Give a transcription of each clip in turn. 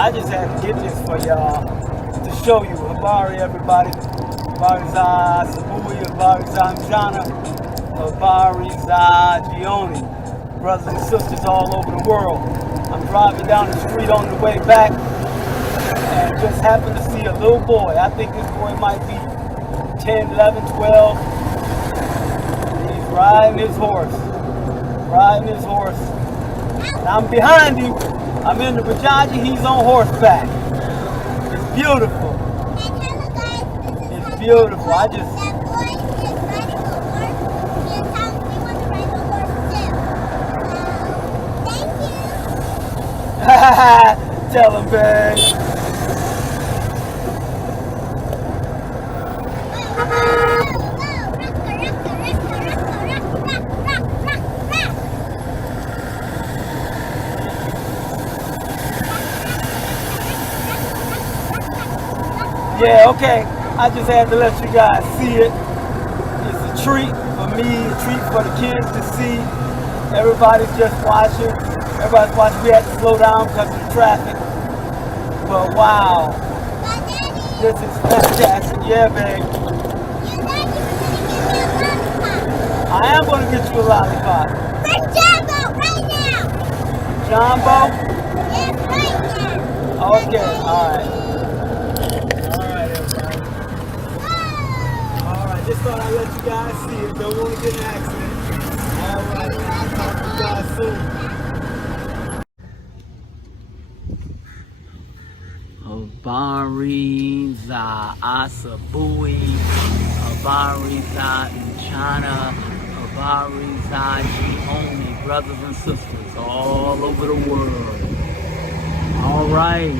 I just had to get this for y'all to show you. Habari, everybody. Habari za Sabui, Habari za Mjana, Habari za Gioni. Brothers and sisters all over the world. I'm driving down the street on the way back and just happened to see a little boy. I think this boy might be 10, 11, 12. He's riding his horse. And I'm behind him. I'm in the Bajaji, he's on horseback. It's beautiful. It's beautiful. I just... That boy is riding a horse. He and Tom, we want to ride a horse too. Thank you. Tell him, babe. Yeah, okay. I just had to let you guys see it. It's a treat for me, a treat for the kids to see. Everybody's just watching. Everybody's watching. We had to slow down because of the traffic. But wow. This is fantastic. Yeah, babe. I am going to get you a lollipop. Bring Jumbo right now. Jumbo? Yes, right now. Okay, alright. Just thought I'd let you guys see it. Don't want to get an accident. All right. I'll talk to you guys soon. Habari za Asabui, Habari za Nchana, Habari za Gioni, brothers and sisters all over the world. All right.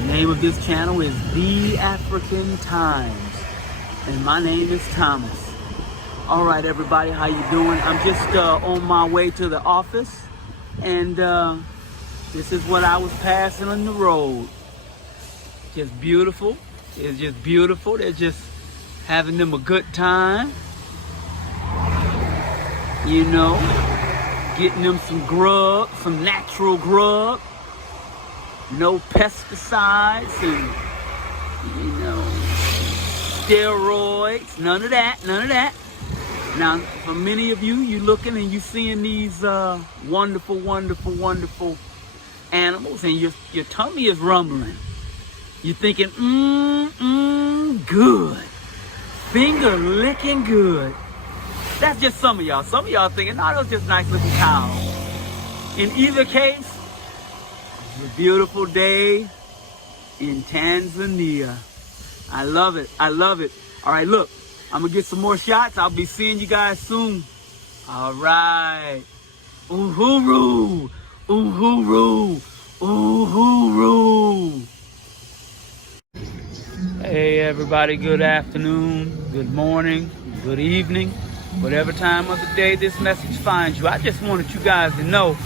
The name of this channel is The African Times. And my name is Thomas. All right, everybody, how you doing? I'm just on my way to the office, and this is what I was passing on the road. Just beautiful. It's just beautiful. They're just having them a good time. You know, getting them some grub, some natural grub. No pesticides and, you know, steroids, none of that. Now, for many of you, you looking and you seeing these wonderful animals, and your tummy is rumbling. You're thinking, good. Finger licking good. That's just some of y'all. Some of y'all thinking, no, those just nice looking cows. In either case, it's a beautiful day in Tanzania. I love it. All right, look, I'm gonna get some more shots. I'll be seeing you guys soon. All right. Uhuru. Hey, everybody, good afternoon, good morning, good evening, whatever time of the day this message finds you. I just wanted you guys to know,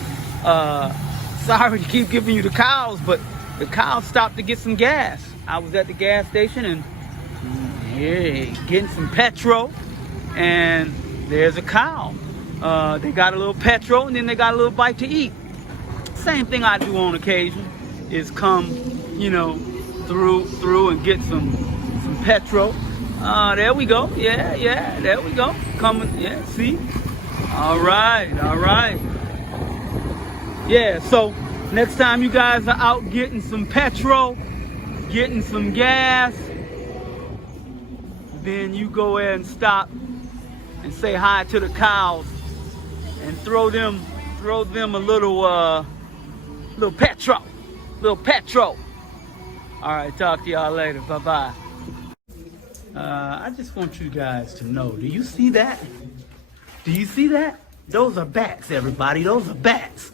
sorry to keep giving you the cows, but the cows stopped to get some gas. I was at the gas station and getting some petrol, and there's a cow. They got a little petrol, and then they got a little bite to eat. Same thing I do on occasion is come, you know, through and get some petrol. There we go. Yeah, there we go. Coming, yeah, see? All right. Yeah, so next time you guys are out getting some petrol, getting some gas, then you go ahead and stop and say hi to the cows and throw them a little petrol. All right, talk to y'all later. Bye-bye. I just want you guys to know, do you see that? Those are bats, everybody. Those are bats.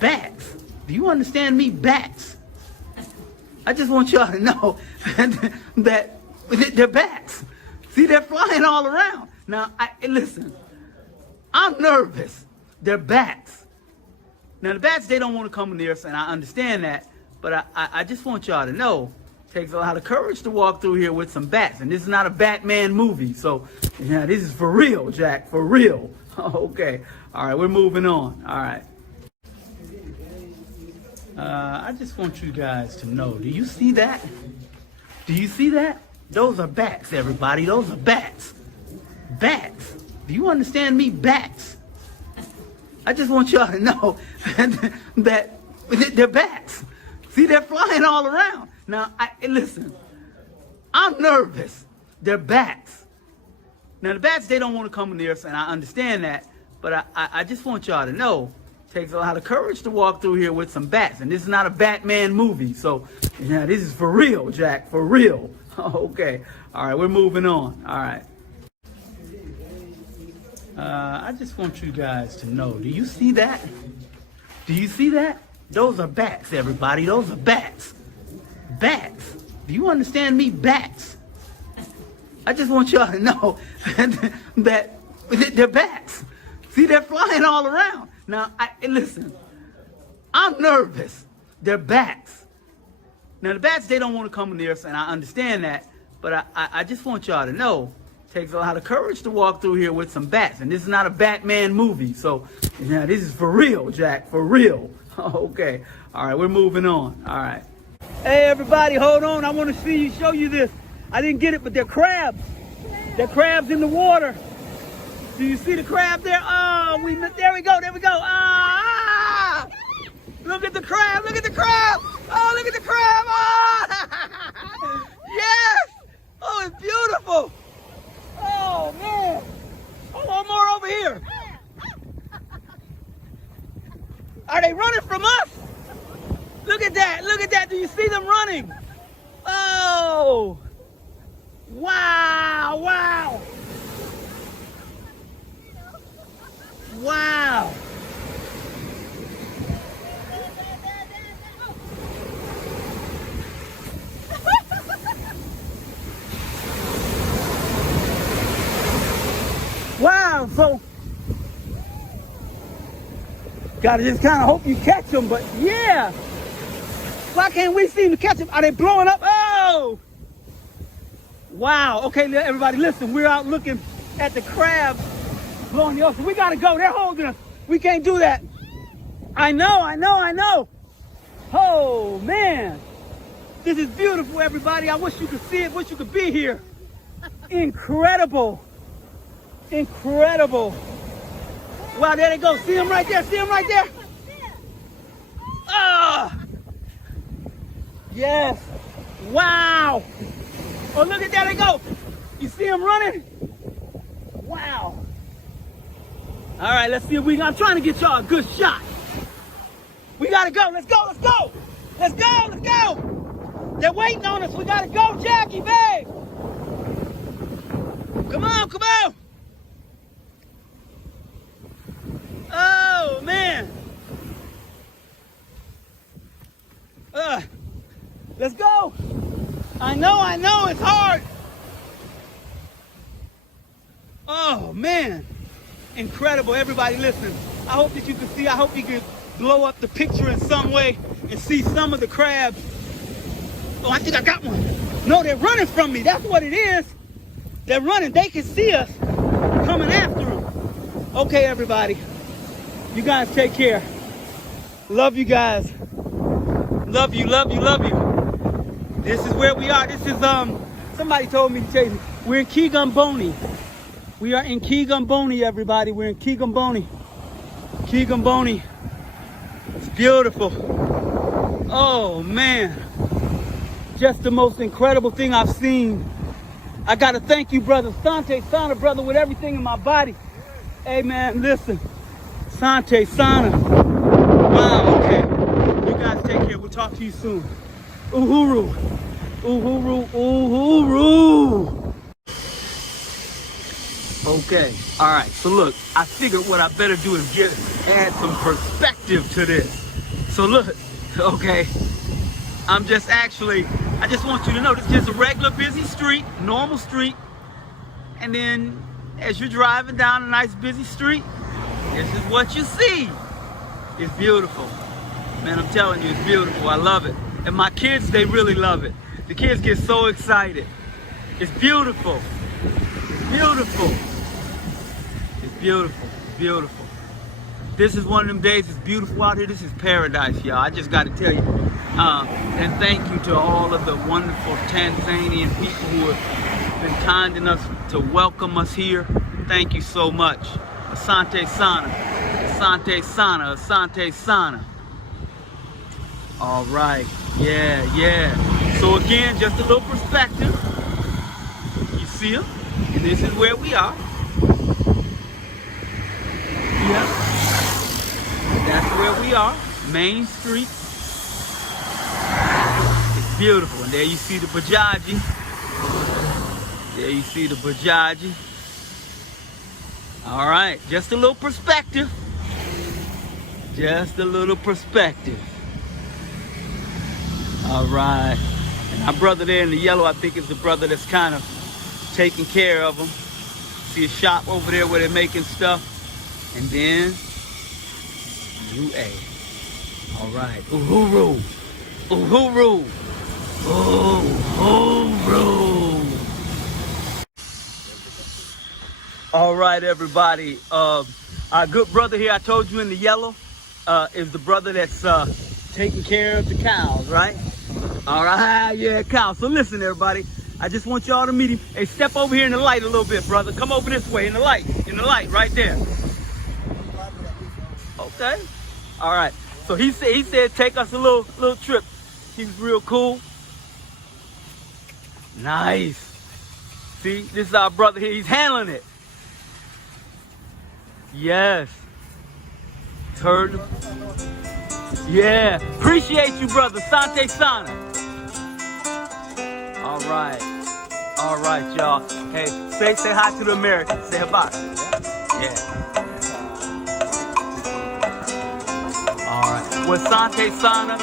Bats. Do you understand me? Bats. I just want y'all to know that they're bats. See, they're flying all around. Now, listen, I'm nervous. They're bats. Now, the bats, they don't want to come near us, and I understand that. But I just want y'all to know, it takes a lot of courage to walk through here with some bats. And this is not a Batman movie. So, yeah, this is for real, Jack, for real. Okay. All right, we're moving on. All right. I just want you guys to know, do you see that? Do you see that? Those are bats, everybody. Those are bats. Bats. Do you understand me? Bats. I just want y'all to know that they're bats. See, they're flying all around. Now, listen, I'm nervous. They're bats. Now, the bats, they don't want to come near us, and I understand that. But I just want y'all to know, it takes a lot of courage to walk through here with some bats. And this is not a Batman movie. So, yeah, this is for real, Jack, for real. Okay. All right, we're moving on. All right. I just want you guys to know, do you see that? Do you see that? Those are bats, everybody. Those are bats. Bats. Do you understand me? Bats. I just want y'all to know that they're bats. See, they're flying all around. Now, listen, I'm nervous. They're bats. Now, the bats, they don't want to come near us, and I understand that. But I just want y'all to know, it takes a lot of courage to walk through here with some bats. And this is not a Batman movie. So, yeah, this is for real, Jack, for real. Okay. All right, we're moving on. All right. Hey, everybody, hold on. I want to show you this. I didn't get it, but they're crabs. They're crabs in the water. Do you see the crab there? Oh, there we go. Ah! Look at the crab. Look at the crab. Oh, look at the crab. Oh! Yes. Oh, it's beautiful. Oh, man. Oh, one more over here. Are they running from us? Look at that. Look at that. Do you see them running? Oh. Wow. Wow. Wow. Wow. So, gotta just kind of hope you catch them, but yeah. Why can't we seem to catch them? Are they blowing up? Oh! Wow. Okay, everybody, listen. We're out looking at the crabs blowing the ocean. We gotta go. They're holding us. We can't do that. I know. Oh, man. This is beautiful, everybody. I wish you could see it. Wish you could be here. Incredible. Incredible. Wow, there they go. See them right there. See them right there. Ah. Yes. Wow. Oh, look at that. They go. You see them running? Wow. All right, let's see if I'm trying to get y'all a good shot. We got to go. Let's go. Let's go. Let's go. Let's go. They're waiting on us. We got to go, Jackie, babe. Come on. Come on. Oh, man. Let's go. I know, it's hard. Oh, man. Incredible. Everybody listen. I hope that you can see. I hope you can blow up the picture in some way and see some of the crabs. Oh, I think I got one. No, they're running from me. That's what it is. They're running. They can see us coming after them. Okay, everybody. You guys take care. Love you guys. Love you. This is where we are. This is, somebody told me to tell you, we're in Kigamboni. We are in Kigamboni, everybody. We're in Kigamboni. Kigamboni. It's beautiful. Oh, man. Just the most incredible thing I've seen. I got to thank you, brother. Sante Sana, brother, with everything in my body. Hey, man, listen. Sante Sana. Wow, okay. You guys take care. We'll talk to you soon. Uhuru. Uhuru. Uhuru. Okay. All right. So look, I figured what I better do is add some perspective to this. So look, okay. I just want you to know this is just a regular busy street, normal street. And then as you're driving down a nice busy street, this is what you see. It's beautiful. Man, I'm telling you, it's beautiful. I love it. And my kids, they really love it. The kids get so excited. It's beautiful. It's beautiful. It's beautiful. It's beautiful. This is one of them days. It's beautiful out here. This is paradise, y'all. I just got to tell you. And thank you to all of the wonderful Tanzanian people who have been kind enough to welcome us here. Thank you so much. Asante sana. Asante sana. Asante sana. All right. Yeah. So again, just a little perspective. You see them? And this is where we are. Yeah. That's where we are. Main Street. It's beautiful. And there you see the Bajaji. There you see the Bajaji. All right. Just a little perspective. Just a little perspective. All right. And our brother there in the yellow, I think is the brother that's kind of taking care of them. See a shop over there where they're making stuff. And then, UA. All right. Uhuru. Uhuru. Uhuru. All right, everybody. Our good brother here, I told you in the yellow, is the brother that's taking care of the cows, right? All right, yeah, cows. So listen, everybody. I just want y'all to meet him. Hey, step over here in the light a little bit, brother. Come over this way in the light. In the light, right there. Okay. All right. So he said take us a little trip. He was real cool. Nice. See, this is our brother here. He's handling it. Yes. Heard him. Yeah. Appreciate you, brother. Sante Sana. All right. All right, y'all. Hey, say hi to the Americans. Say hi. Yeah. All right. Well, Sante Sana.